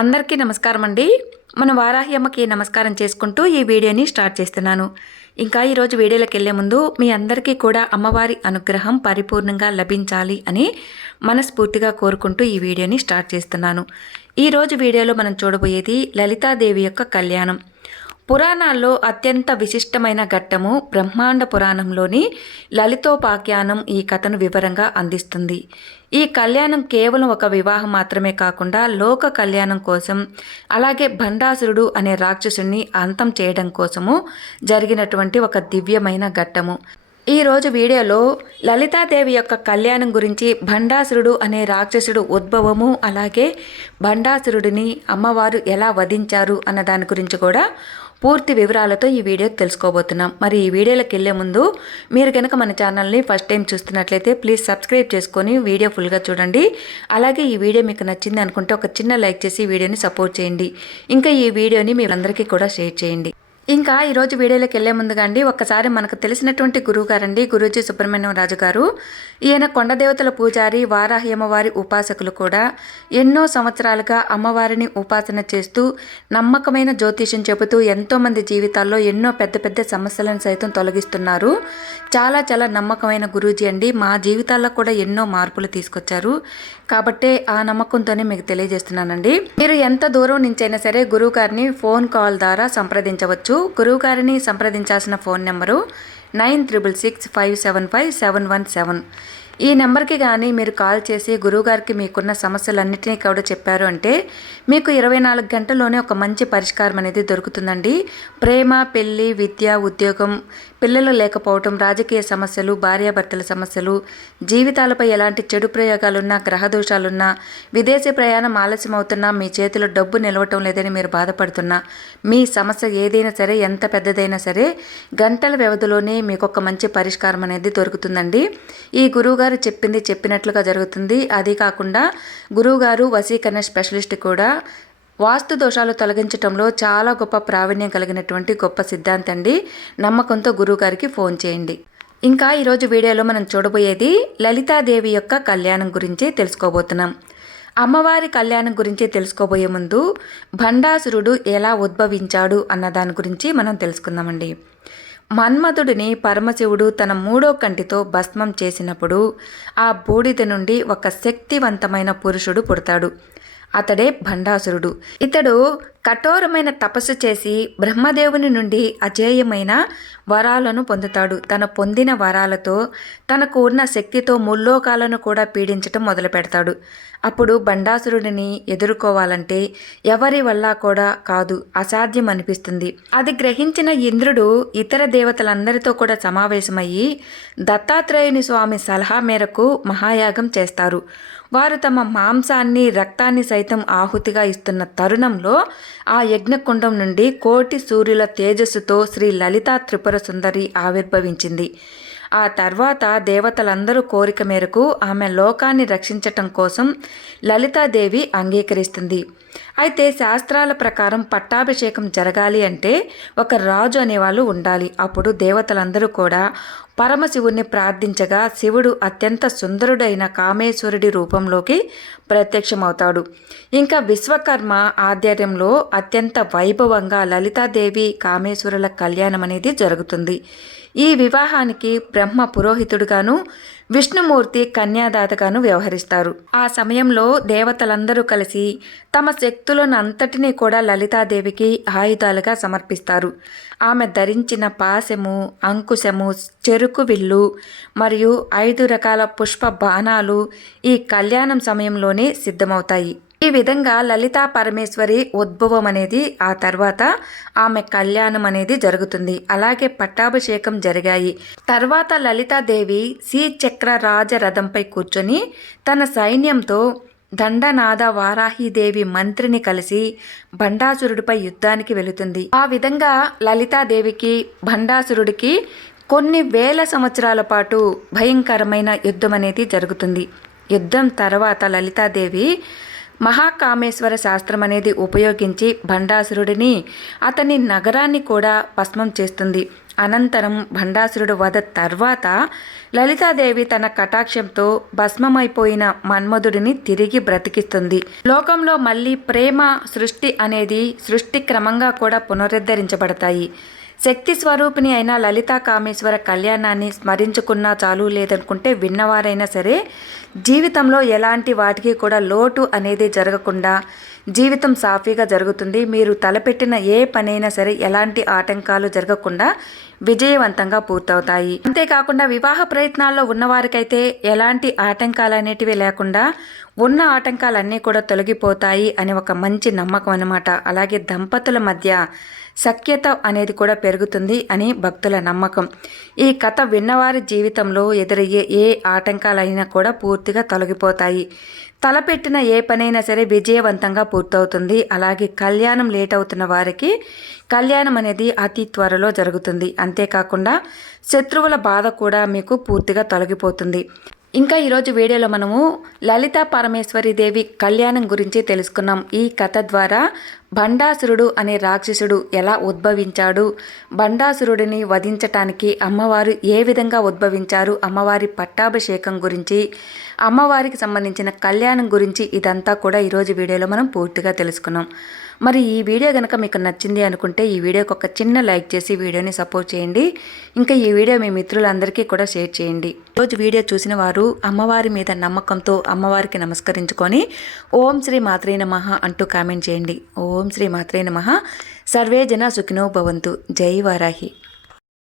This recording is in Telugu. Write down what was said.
అందరికీ నమస్కారం అండి. మన వారాహి అమ్మకి నమస్కారం చేసుకుంటూ ఈ వీడియోని స్టార్ట్ చేస్తున్నాను. ఇంకా ఈరోజు వీడియోలోకి వెళ్ళే ముందు మీ అందరికీ కూడా అమ్మవారి అనుగ్రహం పరిపూర్ణంగా లభించాలి అని మనస్ఫూర్తిగా కోరుకుంటూ ఈ వీడియోని స్టార్ట్ చేస్తున్నాను. ఈరోజు వీడియోలో మనం చూడబోయేది లలితాదేవి యొక్క కళ్యాణం. పురాణాల్లో అత్యంత విశిష్టమైన ఘట్టము బ్రహ్మాండ పురాణంలోని లలితోపాఖ్యానం ఈ కథను వివరంగా అందిస్తుంది. ఈ కళ్యాణం కేవలం ఒక వివాహం మాత్రమే కాకుండా లోక కళ్యాణం కోసం, అలాగే భండాసురుడు అనే రాక్షసుని అంతం చేయడం కోసము జరిగినటువంటి ఒక దివ్యమైన ఘట్టము. ఈరోజు వీడియోలో లలితాదేవి యొక్క కళ్యాణం గురించి, భండాసురుడు అనే రాక్షసుడు ఉద్భవము, అలాగే భండాసురుడిని అమ్మవారు ఎలా వధించారు అన్న దాని గురించి కూడా పూర్తి వివరాలతో ఈ వీడియో తెలుసుకోబోతున్నాం. మరి ఈ వీడియోలోకి వెళ్ళే ముందు మీరు కనుక మన ఛానల్ని ఫస్ట్ టైం చూస్తున్నట్లయితే ప్లీజ్ సబ్స్క్రైబ్ చేసుకొని వీడియో ఫుల్గా చూడండి. అలాగే ఈ వీడియో మీకు నచ్చింది అనుకుంటే ఒక చిన్న లైక్ చేసి వీడియోని సపోర్ట్ చేయండి. ఇంకా ఈ వీడియోని మీరందరికీ కూడా షేర్ చేయండి. ఇంకా ఈరోజు వీడియోలోకి వెళ్ళే ముందుగా అండి, ఒక్కసారి మనకు తెలిసినటువంటి గురువు గారండి, గురూజీ సుబ్రహ్మణ్యం రాజు గారు. ఈయన కొండదేవతల పూజారి, వారాహి అమ్మవారి ఉపాసకులు కూడా. ఎన్నో సంవత్సరాలుగా అమ్మవారిని ఉపాసన చేస్తూ నమ్మకమైన జ్యోతిష్యం చెబుతూ ఎంతోమంది జీవితాల్లో ఎన్నో పెద్ద పెద్ద సమస్యలను సైతం తొలగిస్తున్నారు. చాలా చాలా నమ్మకమైన గురూజీ అండి. మా జీవితాల్లో కూడా ఎన్నో మార్పులు తీసుకొచ్చారు. కాబట్టే ఆ నమ్మకంతోనే మీకు తెలియజేస్తున్నానండి. మీరు ఎంత దూరం నుంచైనా సరే గురువు గారిని ఫోన్ కాల్ ద్వారా సంప్రదించవచ్చు. గురువు గారిని సంప్రదించాల్సిన ఫోన్ నెంబరు 9665755717. ఈ నెంబర్కి కానీ మీరు కాల్ చేసి గురువుగారికి మీకున్న సమస్యలన్నింటినీ కూడా చెప్పారు అంటే మీకు 24 గంటల్లోనే ఒక మంచి పరిష్కారం అనేది దొరుకుతుందండి. ప్రేమ, పెళ్లి, విద్య, ఉద్యోగం, పిల్లలు లేకపోవటం, రాజకీయ సమస్యలు, భార్యాభర్తల సమస్యలు, జీవితాలపై ఎలాంటి చెడు ప్రయోగాలున్నా, గ్రహదోషాలున్నా, విదేశీ ప్రయాణం ఆలస్యం అవుతున్నా, మీ చేతిలో డబ్బు నిలవటం లేదని మీరు బాధపడుతున్నా, మీ సమస్య ఏదైనా సరే, ఎంత పెద్దదైనా సరే గంటల వ్యవధిలోనే మీకు ఒక మంచి పరిష్కారం అనేది దొరుకుతుందండి. ఈ గురువుగారు చెప్పింది చెప్పినట్లుగా జరుగుతుంది. అది కాకుండా గురువుగారు వశీకరణ స్పెషలిస్ట్ కూడా. వాస్తు దోషాలు తొలగించడంలో చాలా గొప్ప ప్రావీణ్యం కలిగినటువంటి గొప్ప సిద్ధాంతం అండి. నమ్మకంతో గురువుగారికి ఫోన్ చేయండి. ఇంకా ఈరోజు వీడియోలో మనం చూడబోయేది లలితాదేవి యొక్క కళ్యాణం గురించి తెలుసుకోబోతున్నాం. అమ్మవారి కళ్యాణం గురించి తెలుసుకోబోయే ముందు భండాసురుడు ఎలా ఉద్భవించాడు అన్న దాని గురించి మనం తెలుసుకుందామండి. మన్మధుడిని పరమశివుడు తన 3వ కంటితో భస్మం చేసినప్పుడు ఆ బూడిద నుండి ఒక శక్తివంతమైన పురుషుడు పుడతాడు. అతడే భండాసురుడు. ఇతడు కఠోరమైన తపస్సు చేసి బ్రహ్మదేవుని నుండి అజేయమైన వరాలను పొందుతాడు. తన పొందిన వరాలతో తనకు ఉన్న శక్తితో ముల్లోకాలను కూడా పీడించటం మొదలు పెడతాడు. అప్పుడు భండాసురుడిని ఎదుర్కోవాలంటే ఎవరి వల్ల కూడా కాదు, అసాధ్యం అనిపిస్తుంది. అది గ్రహించిన ఇంద్రుడు ఇతర దేవతలందరితో కూడా సమావేశమయ్యి దత్తాత్రేయుని స్వామి సలహా మేరకు మహాయాగం చేస్తారు. వారు తమ మాంసాన్ని, రక్తాన్ని సైతం ఆహుతిగా ఇస్తున్న తరుణంలో ఆ యజ్ఞకుండం నుండి కోటి సూర్యుల తేజస్సుతో శ్రీ లలితా త్రిపుర సుందరి ఆవిర్భవించింది. ఆ తర్వాత దేవతలందరూ కోరిక మేరకు ఆమె లోకాన్ని రక్షించటం కోసం లలితాదేవి అంగీకరిస్తుంది. అయితే శాస్త్రాల ప్రకారం పట్టాభిషేకం జరగాలి అంటే ఒక రాజు అనేవాళ్ళు ఉండాలి. అప్పుడు దేవతలందరూ కూడా పరమశివుణ్ణి ప్రార్థించగా శివుడు అత్యంత సుందరుడైన కామేశ్వరుడి రూపంలోకి ప్రత్యక్షమవుతాడు. ఇంకా విశ్వకర్మ ఆధ్వర్యంలో అత్యంత వైభవంగా లలితాదేవి కామేశ్వరుల కళ్యాణం అనేది జరుగుతుంది. ఈ వివాహానికి బ్రహ్మ పురోహితుడుగాను, విష్ణుమూర్తి కన్యాదాతగాను వ్యవహరిస్తారు. ఆ సమయంలో దేవతలందరూ కలిసి తమ శక్తులను అంతటినీ కూడా లలితాదేవికి ఆయుధాలుగా సమర్పిస్తారు. ఆమె ధరించిన పాశము, అంకుశము, చెరుకు విల్లు మరియు 5 రకాల పుష్ప బాణాలు ఈ కళ్యాణం సమయంలోనే సిద్ధమవుతాయి. ఈ విధంగా లలితా పరమేశ్వరి ఉద్భవం అనేది, ఆ తర్వాత ఆమె కళ్యాణం అనేది జరుగుతుంది. అలాగే పట్టాభిషేకం జరిగాయి. తర్వాత లలితాదేవి శ్రీచక్ర రాజరథంపై కూర్చొని తన సైన్యంతో దండనాథ వారాహిదేవి మంత్రిని కలిసి భండాసురుడిపై యుద్ధానికి వెళుతుంది. ఆ విధంగా లలితాదేవికి భండాసురుడికి కొన్ని వేల సంవత్సరాల పాటు భయంకరమైన యుద్ధం అనేది జరుగుతుంది. యుద్ధం తర్వాత లలితాదేవి మహాకామేశ్వర శాస్త్రం అనేది ఉపయోగించి భండాసురుడిని, అతని నగరాన్ని కూడా భస్మం చేస్తుంది. అనంతరం భండాసురుడు వధ తర్వాత లలితాదేవి తన కటాక్షంతో భస్మమైపోయిన మన్మధుడిని తిరిగి బ్రతికిస్తుంది. లోకంలో మళ్ళీ ప్రేమ సృష్టి అనేది సృష్టి క్రమంగా కూడా పునరుద్ధరించబడతాయి. శక్తి స్వరూపిణి అయిన లలితా కామేశ్వర కళ్యాణాన్ని స్మరించుకున్నా చాలు, లేదనుకుంటే విన్నవారైనా సరే జీవితంలో ఎలాంటి వాటికి కూడా లోటు అనేది జరగకుండా జీవితం సాఫీగా జరుగుతుంది. మీరు తలపెట్టిన ఏ పనైనా సరే ఎలాంటి ఆటంకాలు జరగకుండా విజయవంతంగా పూర్తవుతాయి. అంతేకాకుండా వివాహ ప్రయత్నాల్లో ఉన్నవారికైతే ఎలాంటి ఆటంకాలు అనేటివి లేకుండా ఉన్న ఆటంకాలన్నీ కూడా తొలగిపోతాయి అని ఒక మంచి నమ్మకం అన్నమాట. అలాగే దంపతుల మధ్య సఖ్యత అనేది కూడా పెరుగుతుంది అని భక్తుల నమ్మకం. ఈ కథ విన్నవారి జీవితంలో ఎదురయ్యే ఏ ఆటంకాలైనా కూడా పూర్తిగా తొలగిపోతాయి. తలపెట్టిన ఏ పనైనా సరే విజయవంతంగా పూర్తవుతుంది. అలాగే కళ్యాణం లేట్ అవుతున్న వారికి కళ్యాణం అనేది అతి త్వరలో జరుగుతుంది. అంతేకాకుండా శత్రువుల బాధ కూడా మీకు పూర్తిగా తొలగిపోతుంది. ఇంకా ఈరోజు వీడియోలో మనము లలితా పరమేశ్వరి దేవి కళ్యాణం గురించి తెలుసుకున్నాం. ఈ కథ ద్వారా భండాసురుడు అనే రాక్షసుడు ఎలా ఉద్భవించాడు, భండాసురుడిని వధించటానికి అమ్మవారు ఏ విధంగా ఉద్భవించారు, అమ్మవారి పట్టాభిషేకం గురించి, అమ్మవారికి సంబంధించిన కళ్యాణం గురించి ఇదంతా కూడా ఈరోజు వీడియోలో మనం పూర్తిగా తెలుసుకున్నాం. మరి ఈ వీడియో కనుక మీకు నచ్చింది అనుకుంటే ఈ వీడియోకి ఒక చిన్న లైక్ చేసి వీడియోని సపోర్ట్ చేయండి. ఇంకా ఈ వీడియో మీ మిత్రులందరికీ కూడా షేర్ చేయండి. రోజు వీడియో చూసిన వారు అమ్మవారి మీద నమ్మకంతో అమ్మవారికి నమస్కరించుకొని ఓం శ్రీ మాత్రే నమః అంటూ కామెంట్ చేయండి. ఓం శ్రీ మాత్రే నమః. సర్వే జన సుఖినో భవంతు. జై వారాహి.